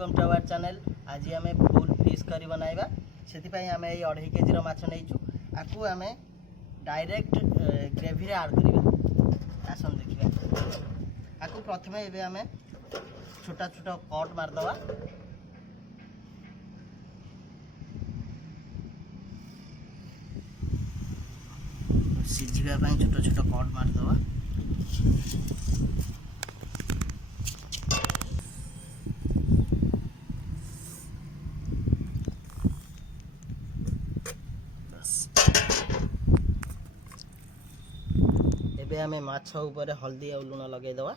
Welcome to our channel. आज आम full fish curry बनाइबा से आम ये 2.5 केजी माछ नहीं आपको आम डायरेक्ट ग्रेवी रे ऐड करवा। आसन देखिए आपको प्रथम ये आम छोटा छोटा कट मारदवा। सिझा छोटा छोटा कट मारदवा। एबे आम माछ ऊपर हल्दी और लुण लगेदवा।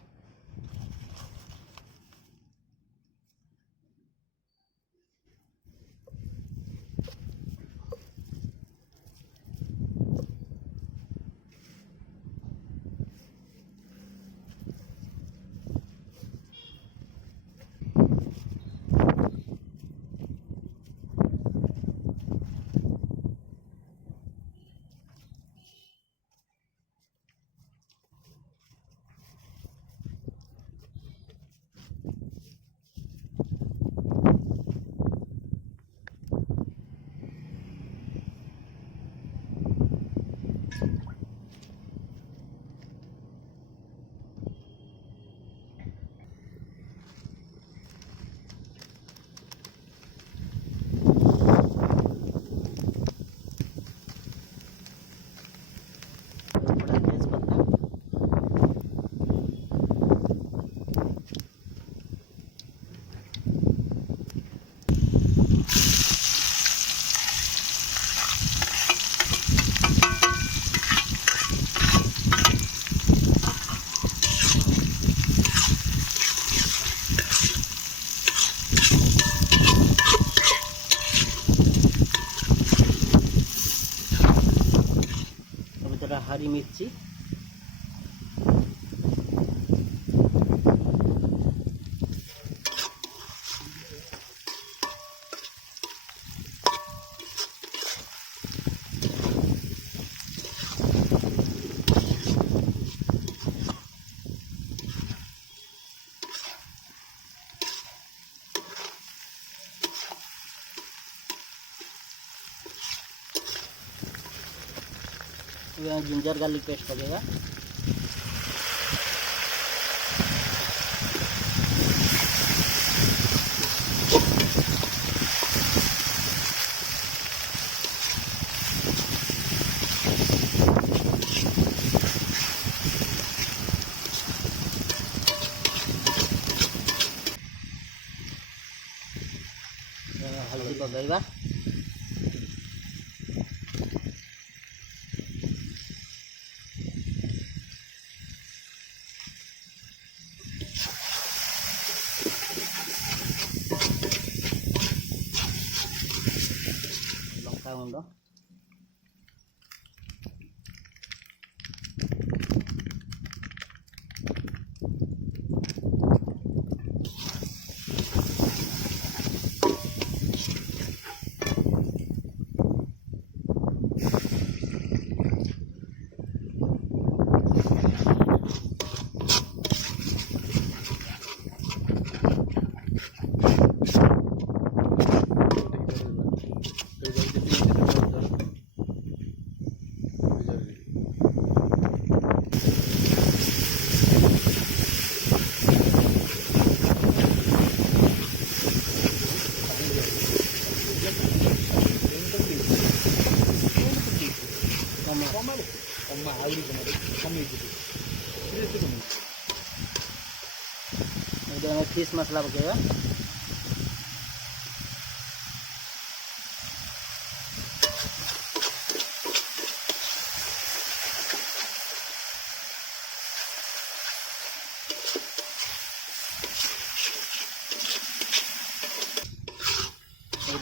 हरी मिर्ची जिंजर गार्लिक पेस्ट लगेगा। हल्दी पकेगा। लंका गुंड फिश मसाला पकेगा।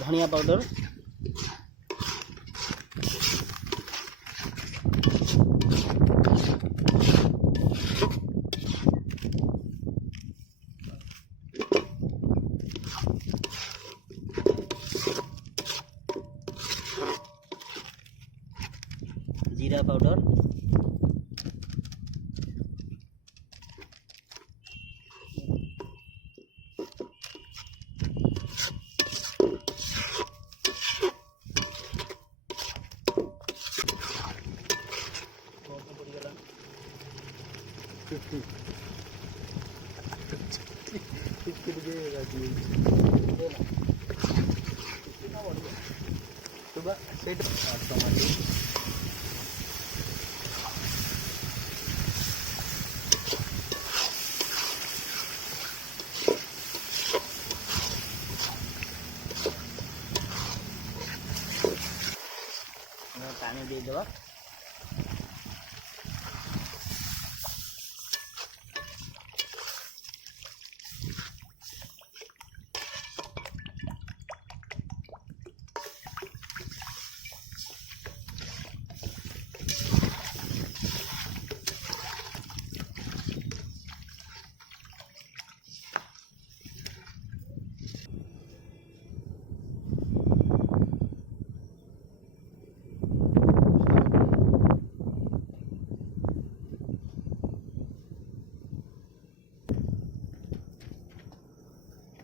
धनिया पाउडर, जीरा पाउडर, पानी देदेव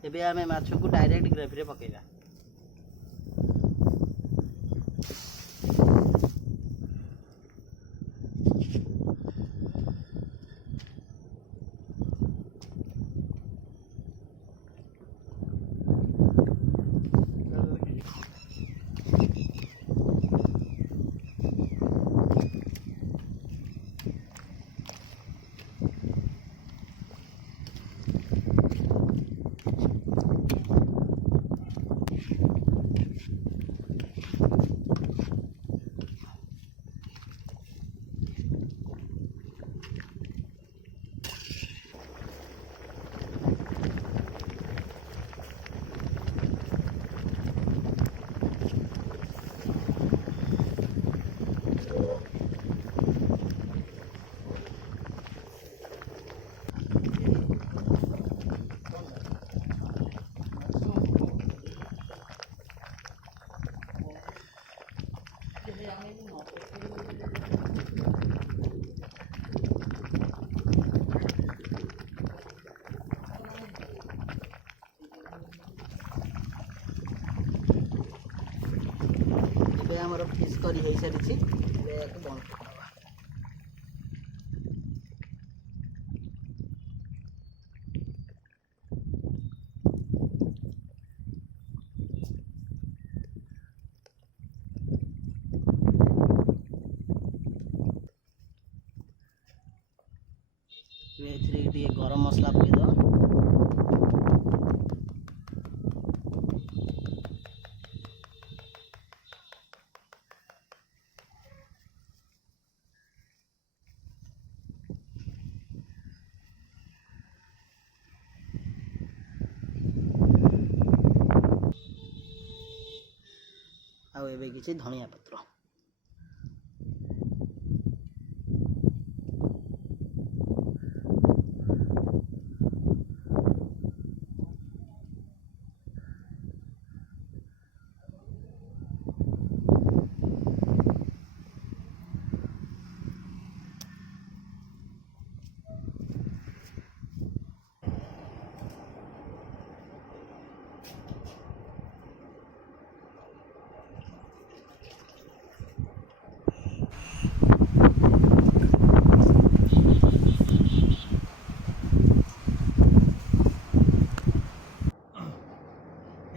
ଏବେ ଆମେ ମାଛକୁ ଡାଇରେକ୍ଟ ଗ୍ରେଭିରେ ପକେଇବା। ଆମର ଫିସ୍ କରି ହେଇସାରିଛି। ଏବେ ଏହାକୁ ବନ୍ଦ କରିଦେବା। ଏଥିରେ ଟିକେ ଗରମ ମସଲା ପକେଇଦେବା। ଆଉ ଏବେ କିଛି ଧନିଆ ପତ୍ର।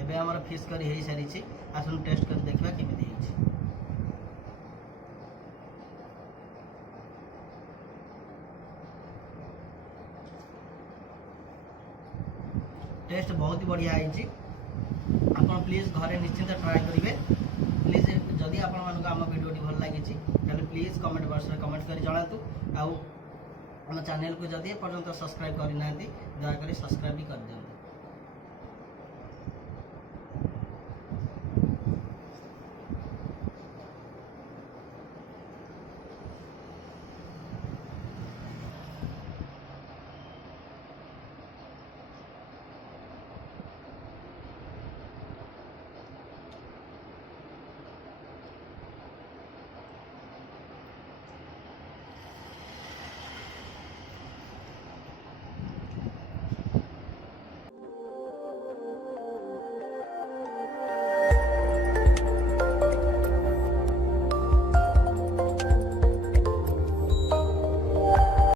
ଏବେ ଆମର ଫିସ୍ କରି ହେଇ ସାରିଛି। ଆସନ୍ତୁ ଟେଷ୍ଟ କରି ଦେଖିବା କେମିତି ହେଇଛି। टेस्ट बहुत ही बढ़िया है। आप प्लीज घरे निश्चिंत ट्राए करेंगे। प्लीज जदि आपण मानक आम वीडियो भल लगी प्लीज कमेंट बॉक्स में कमेंट कर जनातु। आम चैनल को जदि पर्यंत सब्सक्राइब करना दयाकोरी सब्सक्राइब भी कर दिखाँ।